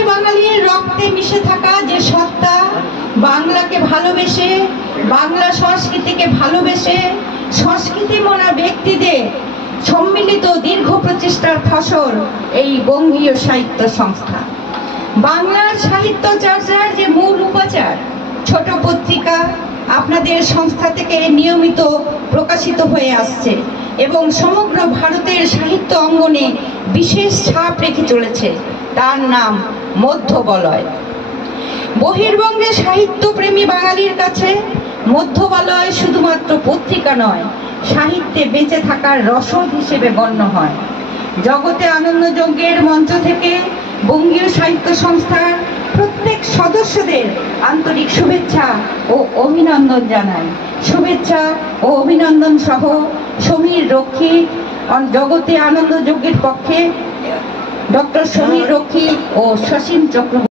প্রবাসী বাঙালির রক্তে মিশে থাকা যে সত্তা, বাংলাকে ভালোবেসে, বাংলা সংস্কৃতিকে ভালোবেসে, সংস্কৃতি মনা ব্যক্তিদের সম্মিলিত দীর্ঘ প্রচেষ্টার ফসল এই বঙ্গীয় সাহিত্য সংস্থা। বাংলার সাহিত্য চর্চার যে মূল উপাচার, ছোট পত্রিকা আপনাদের সংস্থা থেকে নিয়মিত প্রকাশিত হয়ে আসছে এবং সমগ্র ভারতের সাহিত্য অঙ্গনে বিশেষ ছাপ রেখে চলেছে। তার নাম মধ্যবলয়। বহির্বঙ্গে সাহিত্যপ্রেমী বাঙালির কাছে মধ্যবলয় শুধুমাত্র পত্রিকা নয়, সাহিত্যে বেঁচে থাকার রসদ হিসেবে গণ্য হয়। জগতে আনন্দযজ্ঞের মঞ্চ থেকে বঙ্গীয় সাহিত্য সংস্থার প্রত্যেক সদস্যদের আন্তরিক শুভেচ্ছা ও অভিনন্দন জানাই। শুভেচ্ছা ও অভিনন্দন সহ সমীর রক্ষী, জগতে আনন্দযজ্ঞের পক্ষে ডক্টর সমীর রক্ষী ও শশীন চক্রবর্তী।